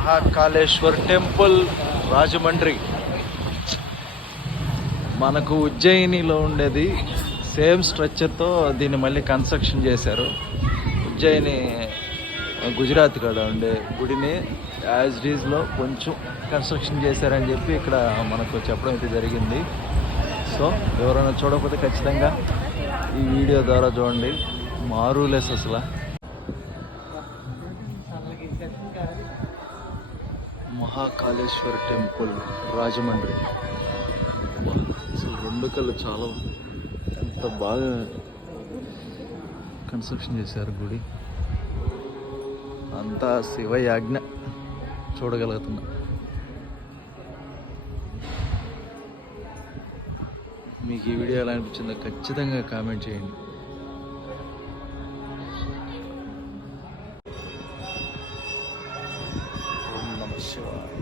Mahakaleshwar temple Rajahmundry. మనకు ఉజ్జయినిలో ఉండేది same స్ట్రక్చర్తో దీన్ని మళ్ళీ కన్స్ట్రక్షన్ చేశారు. ఉజ్జయిని గుజరాత్ కాడ ఉండే గుడిని యాజ్ డీజ్లో కొంచెం కన్స్ట్రక్షన్ చేశారని చెప్పి ఇక్కడ మనకు చెప్పడం అయితే జరిగింది. సో ఎవరైనా చూడకపోతే ఖచ్చితంగా ఈ వీడియో ద్వారా చూడండి. మారులేస్ అసలు. మహాకాళేశ్వర్ టెంపుల్ రాజమండ్రి. అసలు రెండు కళ్ళు చాలా ఎంత బాగా కన్స్ట్రక్షన్ చేశారు గుడి. అంతా శివయాజ్ఞ చూడగలుగుతున్నా. మీకు ఈ వీడియో ఎలా అనిపించిందో ఖచ్చితంగా కామెంట్ చేయండి. ఓం నమః శివాయ.